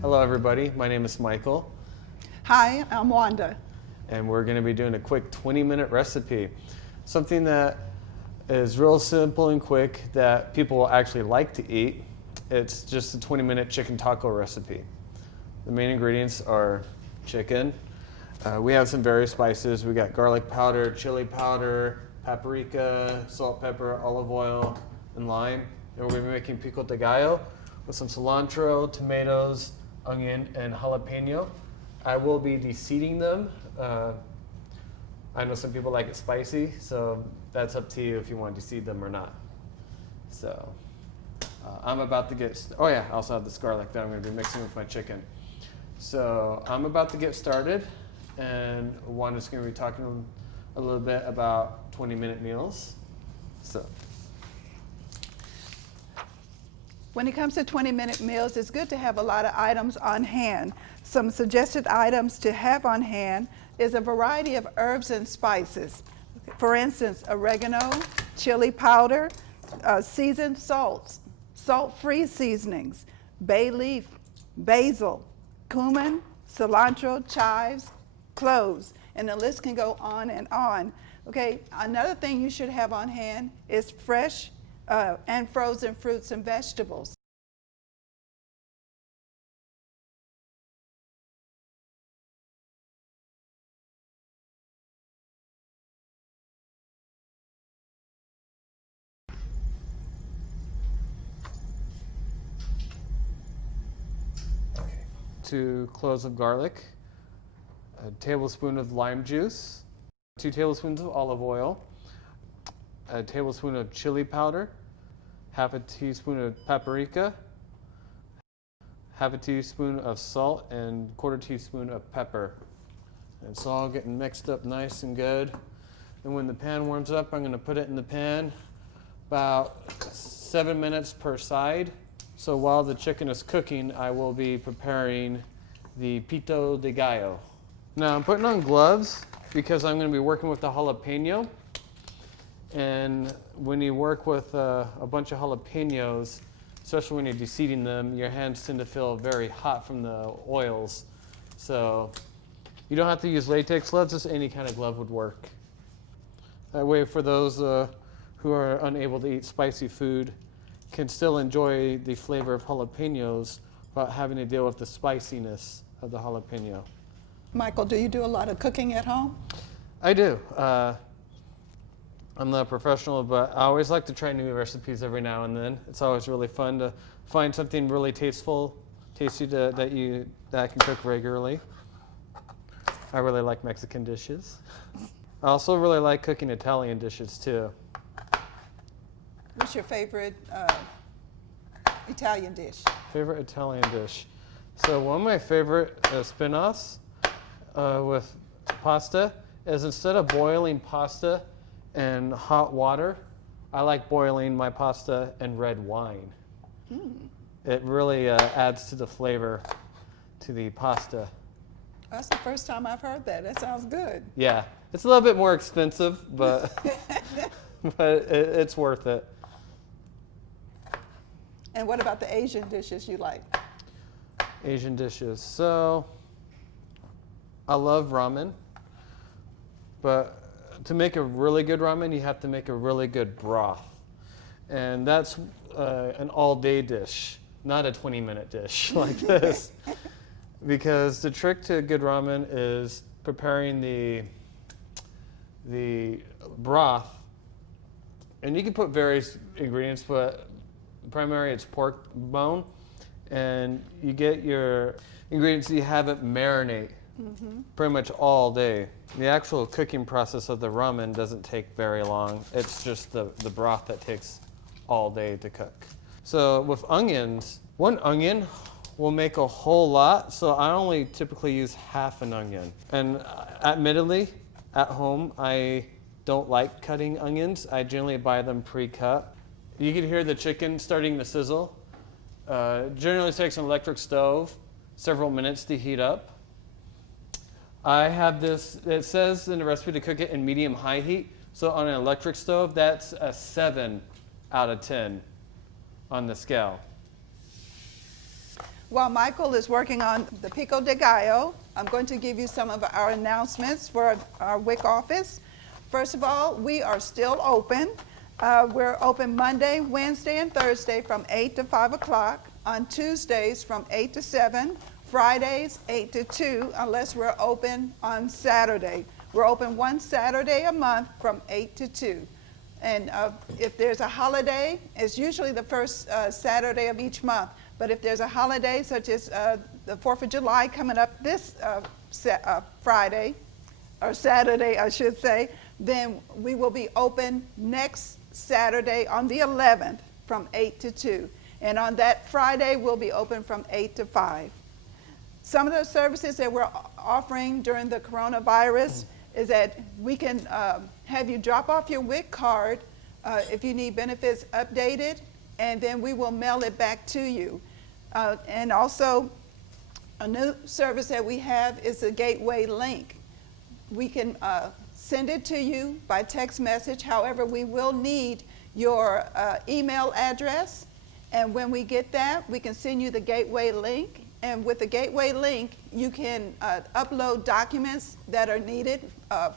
Hello everybody, my name is Michael. Hi, I'm Wanda. And we're going to be doing a quick 20-minute recipe. Something that is real simple and quick that people will actually like to eat. It's just a 20-minute chicken taco recipe. The main ingredients are chicken. We have some various spices. We got garlic powder, chili powder, paprika, salt, pepper, olive oil, and lime. And we're going to be making pico de gallo with some cilantro, tomatoes, onion, and jalapeno. I will be de-seeding them. I know some people like it spicy, so that's up to you if you want to de-seed them or not. So I'm about to get, oh yeah, I also have this garlic that I'm going to be mixing with my chicken. So I'm about to get started, and Wanda's going to be talking a little bit about 20-minute meals. So. When it comes to 20-minute meals, it's good to have a lot of items on hand. Some suggested items to have on hand is a variety of herbs and spices. For instance, oregano, chili powder, seasoned salts, salt-free seasonings, bay leaf, basil, cumin, cilantro, chives, cloves, and the list can go on and on. Okay, another thing you should have on hand is fresh and frozen fruits and vegetables. Okay. 2 cloves of garlic, a tablespoon of lime juice, 2 tablespoons of olive oil, a tablespoon of chili powder, half a teaspoon of paprika, half a teaspoon of salt, and 1/4 teaspoon of pepper. And it's all getting mixed up nice and good. And when the pan warms up, I'm going to put it in the pan about 7 minutes per side. So while the chicken is cooking, I will be preparing the pico de gallo. Now I'm putting on gloves because I'm going to be working with the jalapeno. And when you work with a bunch of jalapenos, especially when you're de-seeding them, your hands tend to feel very hot from the oils. So you don't have to use latex gloves, just any kind of glove would work. That way, for those who are unable to eat spicy food, can still enjoy the flavor of jalapenos without having to deal with the spiciness of the jalapeno. Michael, do you do a lot of cooking at home? I do. I'm not a professional, but I always like to try new recipes every now and then. It's always really fun to find something really tasty that I can cook regularly. I really like Mexican dishes. I also really like cooking Italian dishes too. What's your favorite Italian dish? Favorite Italian dish. So one of my favorite spin-offs with pasta is, instead of boiling pasta in hot water, I like boiling my pasta in red wine. It really adds to the flavor to the pasta. That's the first time I've heard that. That sounds good. Yeah, it's a little bit more expensive, but it's worth it. And what about the Asian dishes you like? Asian dishes. So I love ramen, but to make a really good ramen, you have to make a really good broth. And that's an all-day dish, not a 20-minute dish like this. Because the trick to good ramen is preparing the broth. And you can put various ingredients, but primarily it's pork bone. And you get your ingredients, you have it marinate pretty much all day. The actual cooking process of the ramen doesn't take very long. It's just the broth that takes all day to cook. So with onions, 1 onion will make a whole lot, so I only typically use half an onion. And admittedly, at home, I don't like cutting onions. I generally buy them pre-cut. You can hear the chicken starting to sizzle. Generally takes an electric stove several minutes to heat up. I have this, it says in the recipe to cook it in medium-high heat, So on an electric stove, that's a 7 out of 10 on the scale. While Michael is working on the pico de gallo, I'm going to give you some of our announcements for our WIC office. First of all, we are still open. We're open Monday, Wednesday, and Thursday from 8 to 5 o'clock, on Tuesdays from 8 to 7, Fridays 8 to 2, unless we're open on Saturday. We're open one Saturday a month from 8 to 2. And if there's a holiday, it's usually the first Saturday of each month. But if there's a holiday such as the 4th of July coming up this Friday, or Saturday, I should say, then we will be open next Saturday on the 11th from 8 to 2. And on that Friday, we'll be open from 8 to 5. Some of the services that we're offering during the coronavirus is that we can have you drop off your WIC card if you need benefits updated, and then we will mail it back to you. And also, a new service that we have is the Gateway link. We can send it to you by text message. However, we will need your email address. And when we get that, we can send you the Gateway link. And with the Gateway link, you can upload documents that are needed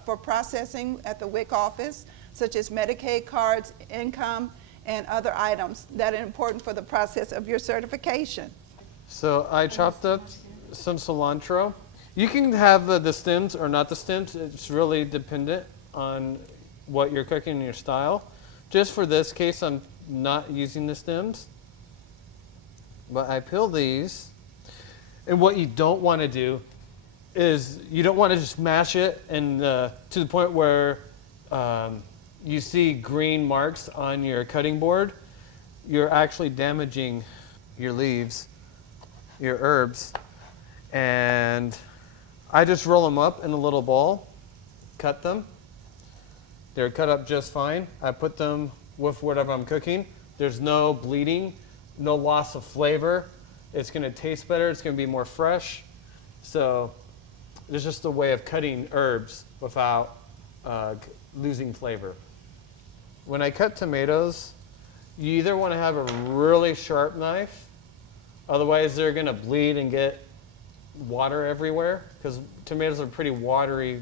for processing at the WIC office, such as Medicaid cards, income, and other items that are important for the process of your certification. So I chopped up some cilantro. You can have the stems or not the stems. It's really dependent on what you're cooking and your style. Just for this case, I'm not using the stems. But I peel these. And what you don't want to do is you don't want to just mash it and to the point where you see green marks on your cutting board. You're actually damaging your leaves, your herbs. And I just roll them up in a little ball, cut them. They're cut up just fine. I put them with whatever I'm cooking. There's no bleeding, no loss of flavor. It's going to taste better. It's going to be more fresh. So it's just a way of cutting herbs without losing flavor. When I cut tomatoes, you either want to have a really sharp knife, otherwise they're going to bleed and get water everywhere, because tomatoes are pretty watery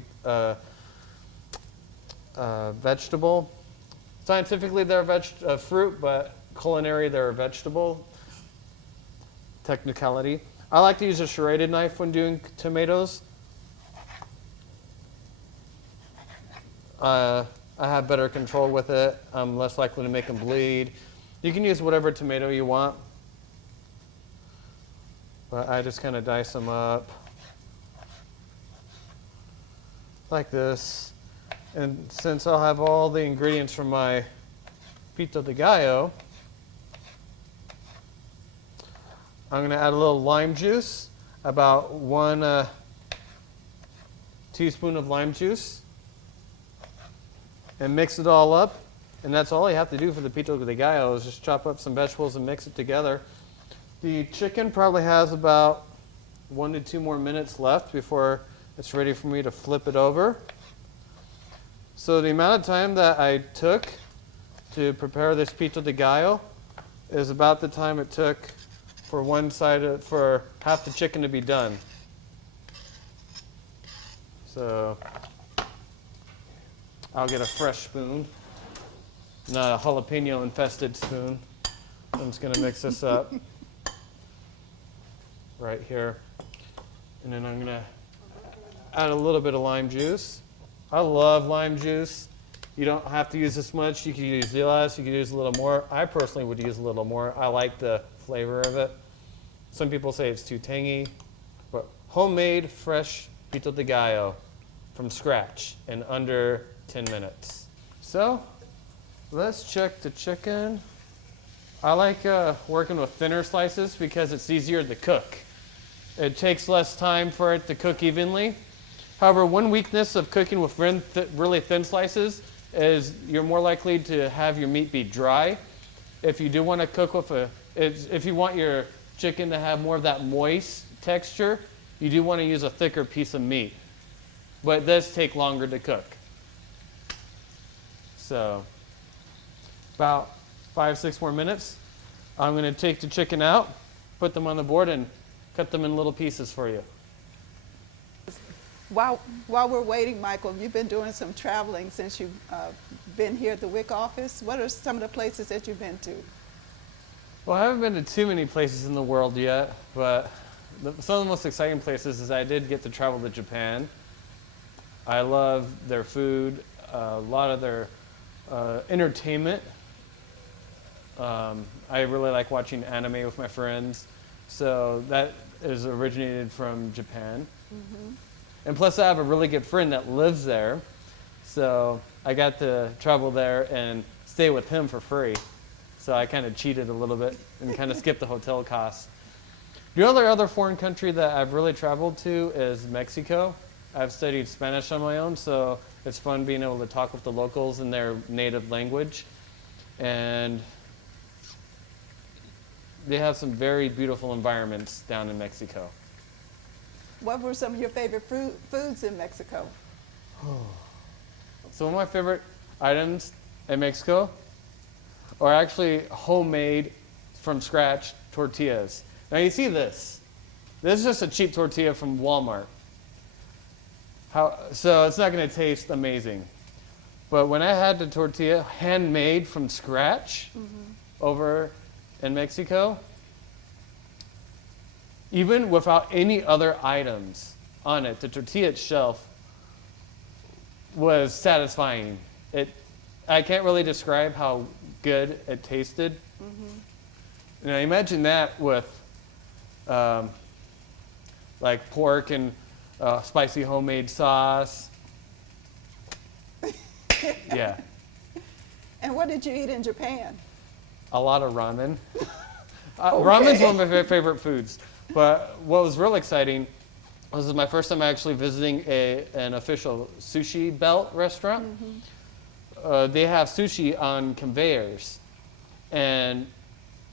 vegetable. Scientifically, they're a fruit, but culinary, they're a vegetable. Technicality. I like to use a serrated knife when doing tomatoes. I have better control with it. I'm less likely to make them bleed. You can use whatever tomato you want, but I just kind of dice them up like this. And since I'll have all the ingredients from my pico de gallo, I'm going to add a little lime juice, about 1 teaspoon of lime juice, and mix it all up. And that's all you have to do for the pico de gallo is just chop up some vegetables and mix it together. The chicken probably has about 1 to 2 more minutes left before it's ready for me to flip it over. So the amount of time that I took to prepare this pico de gallo is about the time it took for for half the chicken to be done. So I'll get a fresh spoon, not a jalapeno infested spoon. I'm just going to mix this up right here. And then I'm going to add a little bit of lime juice. I love lime juice. You don't have to use this much. You can use less, you can use a little more. I personally would use a little more. I like the flavor of it. Some people say it's too tangy, but homemade, fresh pico de gallo from scratch in under 10 minutes. So let's check the chicken. I like working with thinner slices because it's easier to cook. It takes less time for it to cook evenly. However, one weakness of cooking with really thin slices is you're more likely to have your meat be dry. If you do want to cook with if you want your chicken to have more of that moist texture, you do want to use a thicker piece of meat. But it does take longer to cook. So about 5-6 more minutes. I'm going to take the chicken out, put them on the board, and cut them in little pieces for you. While we're waiting, Michael, you've been doing some traveling since you've been here at the WIC office. What are some of the places that you've been to? Well, I haven't been to too many places in the world yet, but some of the most exciting places is I did get to travel to Japan. I love their food, a lot of their entertainment. I really like watching anime with my friends, so that is originated from Japan. Mm-hmm. And plus I have a really good friend that lives there, so I got to travel there and stay with him for free. So I kind of cheated a little bit and kind of skipped the hotel costs. The other foreign country that I've really traveled to is Mexico. I've studied Spanish on my own, so it's fun being able to talk with the locals in their native language. And they have some very beautiful environments down in Mexico. What were some of your favorite foods in Mexico? Some of my favorite items in Mexico are actually homemade from scratch tortillas. Now you see this. This is just a cheap tortilla from Walmart. So it's not going to taste amazing. But when I had the tortilla handmade from scratch over in Mexico, even without any other items on it, the tortilla itself was satisfying. I can't really describe how good it tasted. Now imagine that with like pork and spicy homemade sauce. Yeah. And what did you eat in Japan? A lot of ramen. Ramen's one of my favorite foods. But what was real exciting was this is my first time actually visiting an official sushi belt restaurant. They have sushi on conveyors, and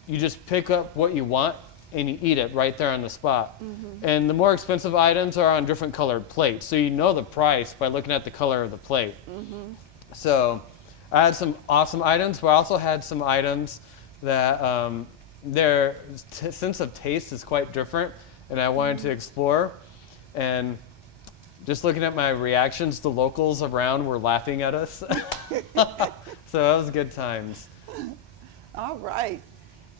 you just pick up what you want and you eat it right there on the spot. And the more expensive items are on different colored plates, so you know the price by looking at the color of the plate. So I had some awesome items, but I also had some items that their sense of taste is quite different, and I wanted to explore. And just looking at my reactions, the locals around were laughing at us. So that was good times. All right.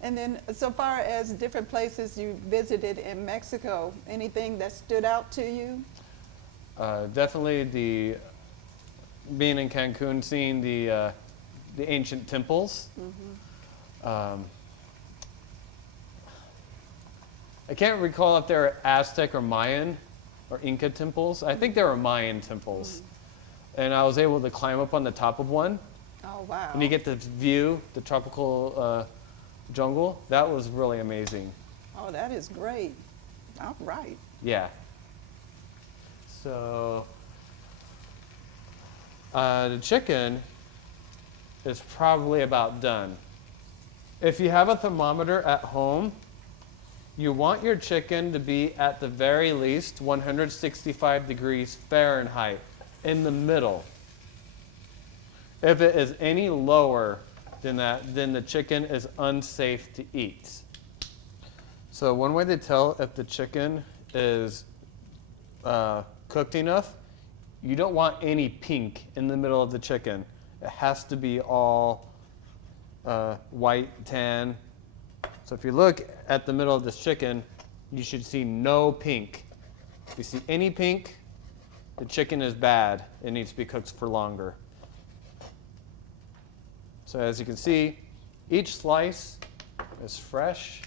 And then so far as different places you visited in Mexico, anything that stood out to you? Definitely being in Cancun, seeing the ancient temples. I can't recall if they were Aztec or Mayan or Inca temples. I think they were Mayan temples. And I was able to climb up on the top of one. Oh, wow. And you get to view the tropical jungle. That was really amazing. Oh, that is great. All right. Yeah. So the chicken is probably about done. If you have a thermometer at home, you want your chicken to be at the very least 165 degrees Fahrenheit in the middle. If it is any lower than that, then the chicken is unsafe to eat. So one way to tell if the chicken is cooked enough, you don't want any pink in the middle of the chicken. It has to be all white, tan. So if you look at the middle of this chicken, you should see no pink. If you see any pink, the chicken is bad. It needs to be cooked for longer. So as you can see, each slice is fresh.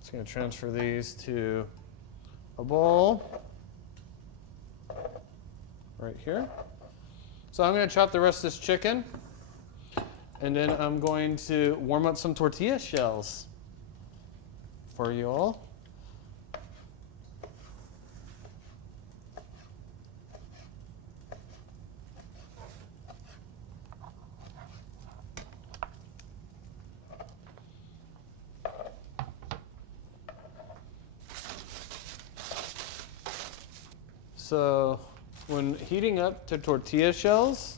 Just going to transfer these to a bowl right here. So I'm going to chop the rest of this chicken, and then I'm going to warm up some tortilla shells for you all. So when heating up to tortilla shells,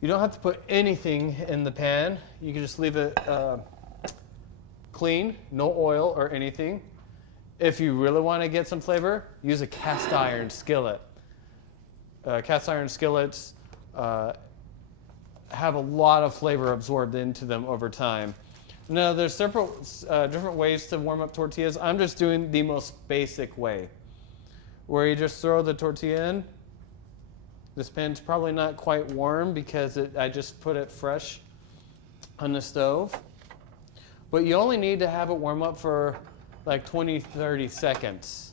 You don't have to put anything in the pan. You can just leave it clean, no oil or anything. If you really want to get some flavor, use a cast iron skillet. Cast iron skillets have a lot of flavor absorbed into them over time. Now, there's several different ways to warm up tortillas. I'm just doing the most basic way, where you just throw the tortilla in. This pan's probably not quite warm because I just put it fresh on the stove. But you only need to have it warm up for like 20, 30 seconds.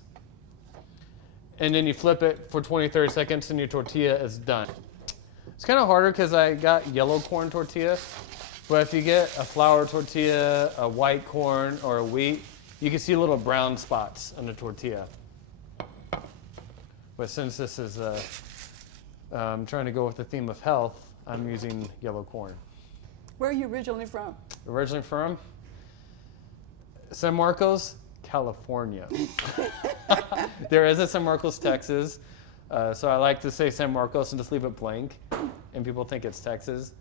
And then you flip it for 20, 30 seconds and your tortilla is done. It's kind of harder because I got yellow corn tortilla. But if you get a flour tortilla, a white corn, or a wheat, you can see little brown spots on the tortilla. But since this is I'm trying to go with the theme of health, I'm using yellow corn. Where are you originally from? Originally from San Marcos, California. There is a San Marcos, Texas. So I like to say San Marcos and just leave it blank, and people think it's Texas.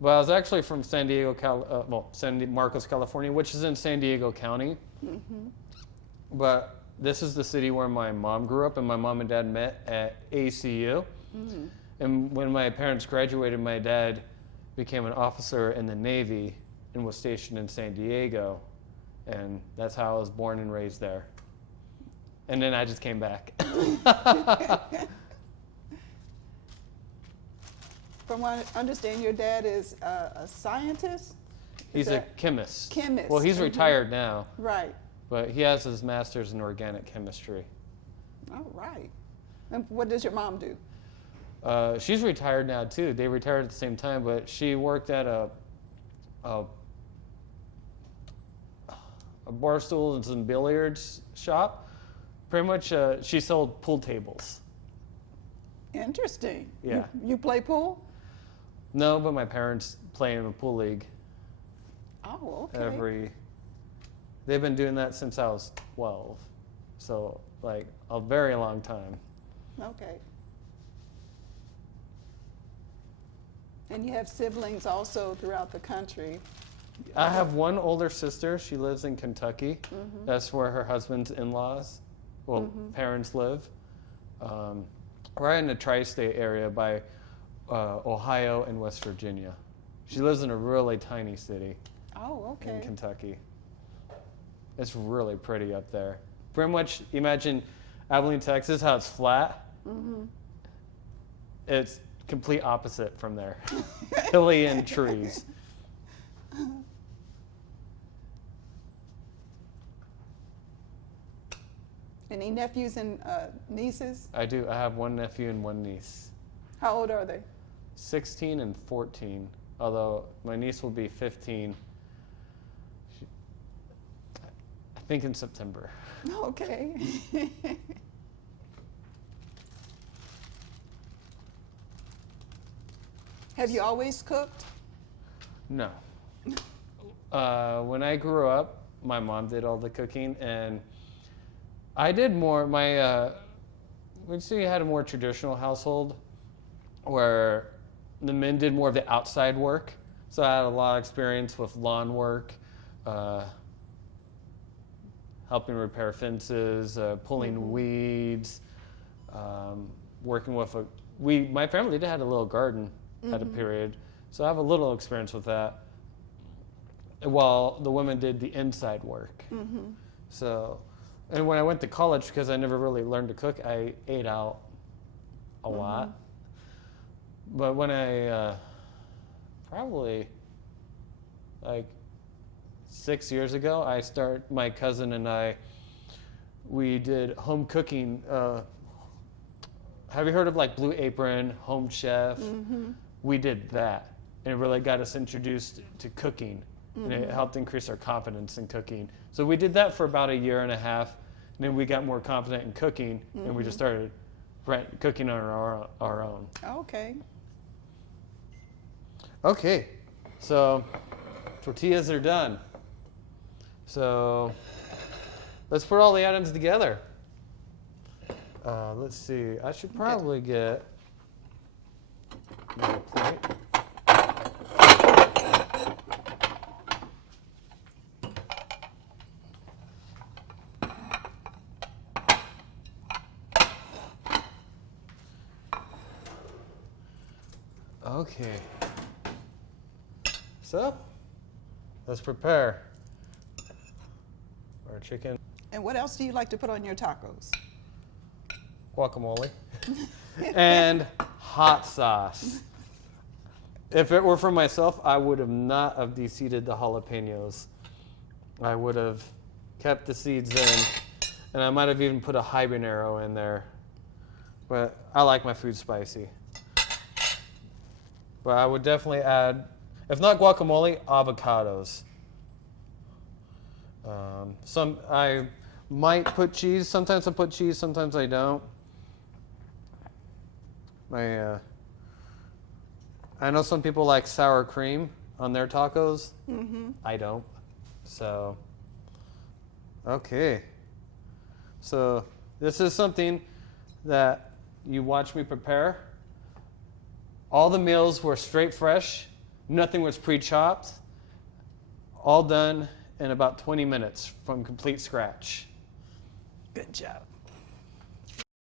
But I was actually from San Marcos, California, which is in San Diego County. Mm-hmm. But this is the city where my mom grew up, and my mom and dad met at ACU. Mm-hmm. And when my parents graduated, my dad became an officer in the Navy and was stationed in San Diego. And that's how I was born and raised there. And then I just came back. From what I understand, your dad is a scientist? He's a chemist. Chemist. Well, he's retired now. Right. But he has his master's in organic chemistry. All right. And what does your mom do? She's retired now, too. They retired at the same time, but she worked at a bar stools and billiards shop. Pretty much, she sold pool tables. Interesting. Yeah. You play pool? No, but my parents play in a pool league. Oh, okay. They've been doing that since I was 12. So, like, a very long time. Okay. And you have siblings also throughout the country. I have one older sister. She lives in Kentucky. Mm-hmm. That's where her husband's in-laws, parents live. Right in the tri-state area by Ohio and West Virginia. She lives in a really tiny city. Oh, okay. In Kentucky. It's really pretty up there. Pretty much imagine Abilene, Texas, how it's flat. Mm-hmm. It's complete opposite from there. Hilly and trees. Any nephews and nieces? I do. I have one nephew and one niece. How old are they? 16 and 14. Although my niece will be 15. I think in September. Okay. Have you always cooked? No. When I grew up, my mom did all the cooking, and I did more. We'd say you had a more traditional household where the men did more of the outside work. So I had a lot of experience with lawn work, helping repair fences, pulling weeds, working with my family did had a little garden at a period. So I have a little experience with that. While the women did the inside work. Mm-hmm. So, and when I went to college, because I never really learned to cook, I ate out a lot. But when I, probably like 6 years ago, my cousin and we did home cooking. Have you heard of like Blue Apron, Home Chef? Mm-hmm. We did that, and it really got us introduced to cooking. And it helped increase our confidence in cooking. So we did that for about a year and a half, and then we got more confident in cooking, and we just started cooking on our own. Okay. Okay, so tortillas are done. So let's put all the items together. Let's see, I should probably get another plate. Okay. So, let's prepare our chicken. And what else do you like to put on your tacos? Guacamole. And hot sauce. If it were for myself, I would have not have de-seeded the jalapenos. I would have kept the seeds in, and I might have even put a habanero in there. But I like my food spicy. But I would definitely add, if not guacamole, avocados. I might put cheese. Sometimes I put cheese, sometimes I don't. I know some people like sour cream on their tacos. Mm-hmm. I don't. So, okay. So this is something that you watch me prepare. All the meals were straight fresh. Nothing was pre-chopped. All done in about 20 minutes from complete scratch. Good job.